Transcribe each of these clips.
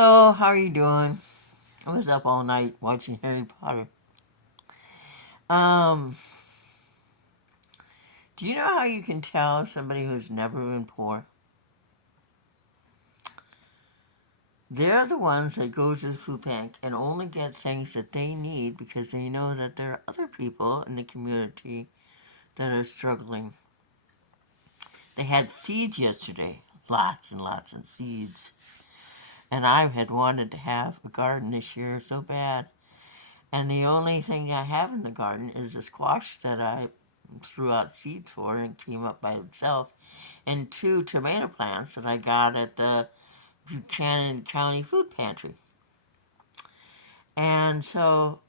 Hello, how are you doing? I was up all night watching Harry Potter. Um, do you know how you can tell somebody who's never been poor? They're the ones that go to the food bank and only get things that they need because they know that there are other people in the community that are struggling. They had seeds yesterday, lots and lots of seeds. And I had wanted to have a garden this year so bad. And the only thing I have in the garden is a squash that I threw out seeds for and came up by itself, and two tomato plants that I got at the Buchanan County Food Pantry. And so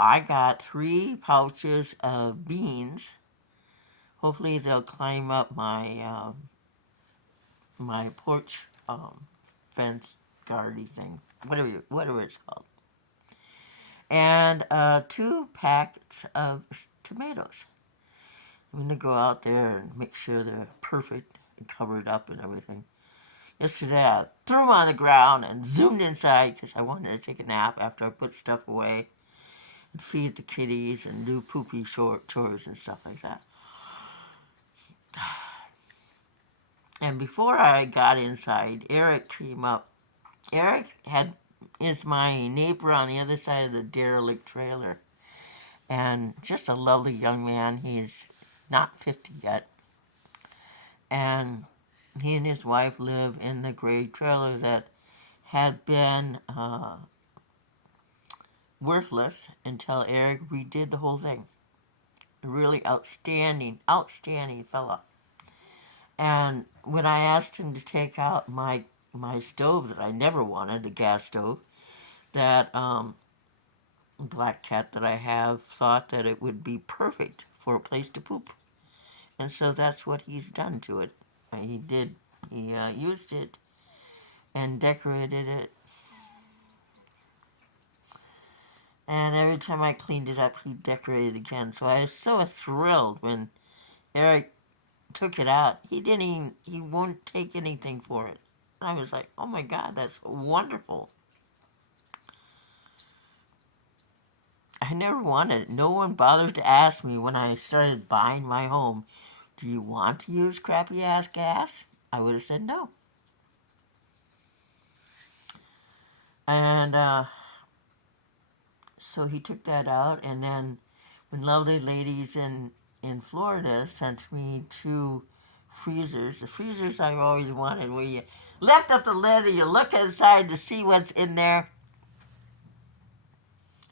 I got 3 pouches of beans. Hopefully they'll climb up my porch fence guardy thing, whatever it's called, and 2 packets of tomatoes. I'm going to go out there and make sure they're perfect and covered up and everything. Yesterday, I threw them on the ground and zoomed inside because I wanted to take a nap after I put stuff away and feed the kitties and do poopy chores and stuff like that. And before I got inside, Eric came up. Is my neighbor on the other side of the derelict trailer, and just a lovely young man. He's not 50 yet, and he and his wife live in the gray trailer that had been worthless until Eric redid the whole thing. A really outstanding fella. And when I asked him to take out my stove that I never wanted, the gas stove, that black cat that I have thought that it would be perfect for a place to poop. And so that's what he's done to it. He did. He used it and decorated it. And every time I cleaned it up, he decorated again. So I was so thrilled when Eric took it out. He won't take anything for it. I was like, oh my God, that's wonderful. I never wanted it. No one bothered to ask me when I started buying my home, do you want to use crappy ass gas? I would have said no. And so he took that out, and then when lovely ladies in Florida sent me 2 freezers. The freezers I've always wanted, where you lift up the lid and you look inside to see what's in there,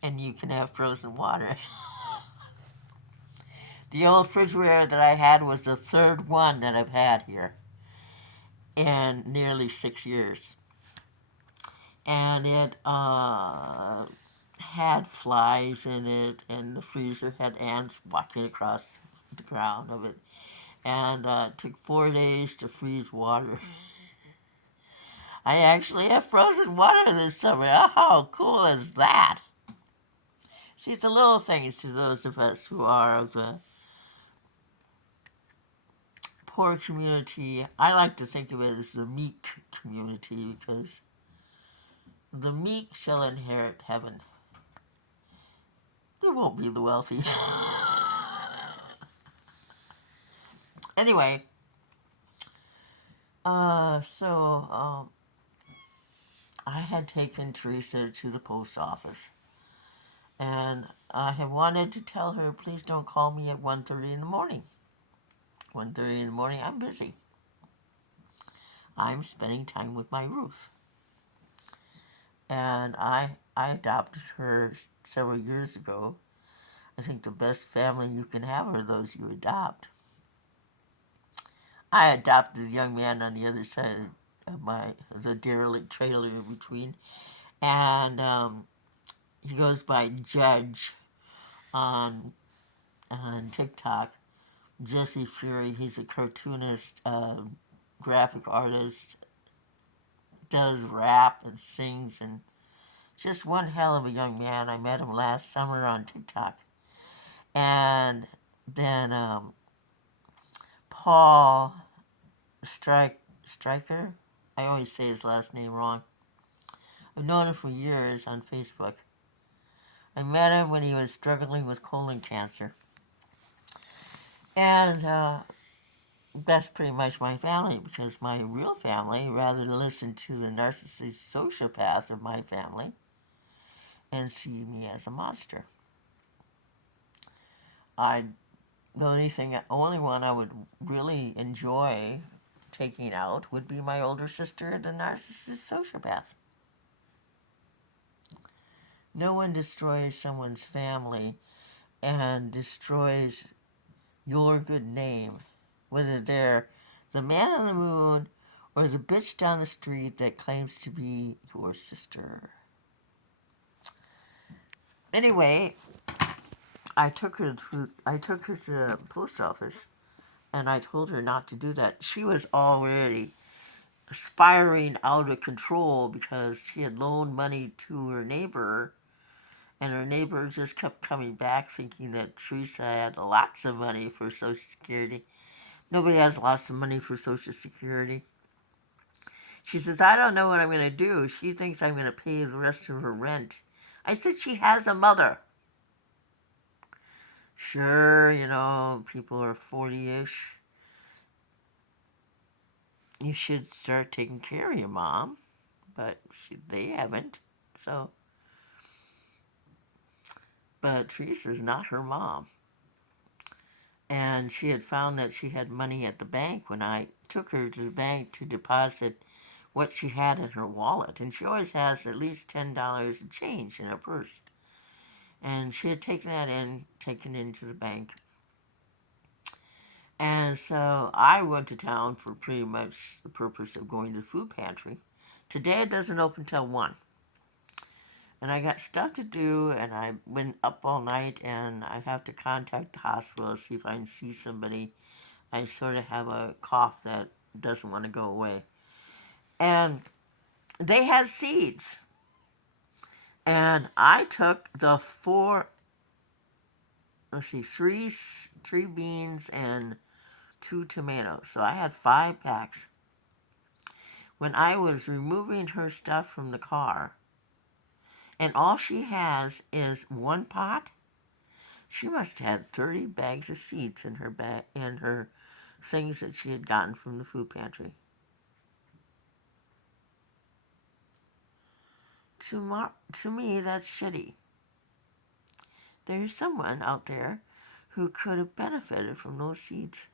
and you can have frozen water. The old refrigerator that I had was the third one that I've had here in nearly 6 years. And it had flies in it, and the freezer had ants walking across the ground of it. And it took 4 days to freeze water. I actually have frozen water this summer. How cool is that? See, it's the little things to those of us who are of the poor community. I like to think of it as the meek community because the meek shall inherit heaven. They won't be the wealthy. Anyway, I had taken Teresa to the post office, and I had wanted to tell her, please don't call me at 1:30 in the morning. 1:30 in the morning, I'm busy. I'm spending time with my Ruth. And I adopted her several years ago. I think the best family you can have are those you adopt. I adopted a young man on the other side of the derelict trailer in between, and he goes by Judge on TikTok. Jesse Fury. He's a cartoonist, graphic artist, does rap and sings, and just one hell of a young man. I met him last summer on TikTok. And then Paul Stryker, I always say his last name wrong. I've known him for years on Facebook. I met him when he was struggling with colon cancer. And that's pretty much my family, because my real family, rather than listen to the narcissist sociopath of my family and see me as a monster. I only one I would really enjoy taking out would be my older sister, the narcissist sociopath. No one destroys someone's family and destroys your good name, whether they're the man on the moon or the bitch down the street that claims to be your sister. Anyway, I took her to the post office, and I told her not to do that. She was already spiraling out of control because she had loaned money to her neighbor, and her neighbor just kept coming back thinking that Teresa had lots of money for Social Security. Nobody has lots of money for Social Security. She says, I don't know what I'm going to do. She thinks I'm going to pay the rest of her rent. I said, she has a mother. Sure, people are 40-ish. You should start taking care of your mom. But they haven't. But Teresa's not her mom. And she had found that she had money at the bank when I took her to the bank to deposit what she had in her wallet. And she always has at least $10 in change in her purse. And she had taken it into the bank. And so I went to town for pretty much the purpose of going to the food pantry. Today it doesn't open till 1. And I got stuff to do, and I went up all night, and I have to contact the hospital to see if I can see somebody. I sort of have a cough that doesn't want to go away. And they had seeds. And I took the three beans and 2 tomatoes. So I had 5 packs. When I was removing her stuff from the car, and all she has is 1 pot, she must have had 30 bags of seeds in her things that she had gotten from the food pantry. To me, that's shitty. There's someone out there who could have benefited from those seeds.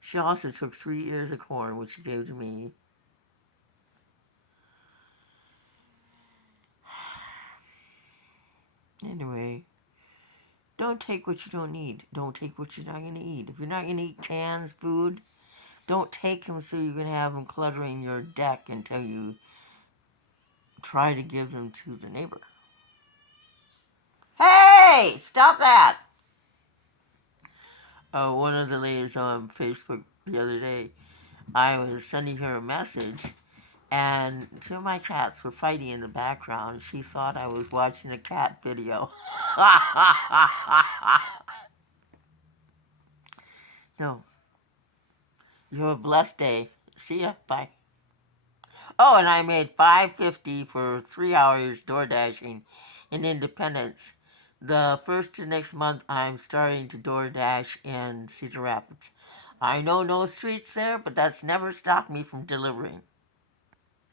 She also took 3 ears of corn, which she gave to me. Anyway, don't take what you don't need. Don't take what you're not going to eat. If you're not going to eat canned food, don't take them so you can have them cluttering your deck until you try to give them to the neighbor. Hey, stop that! One of the ladies on Facebook the other day, I was sending her a message, and 2 of my cats were fighting in the background. She thought I was watching a cat video. No. You have a blessed day. See ya. Bye. Oh, and I made $5.50 for 3 hours door dashing in Independence. The first to next month, I'm starting to DoorDash in Cedar Rapids. I know no streets there, but that's never stopped me from delivering.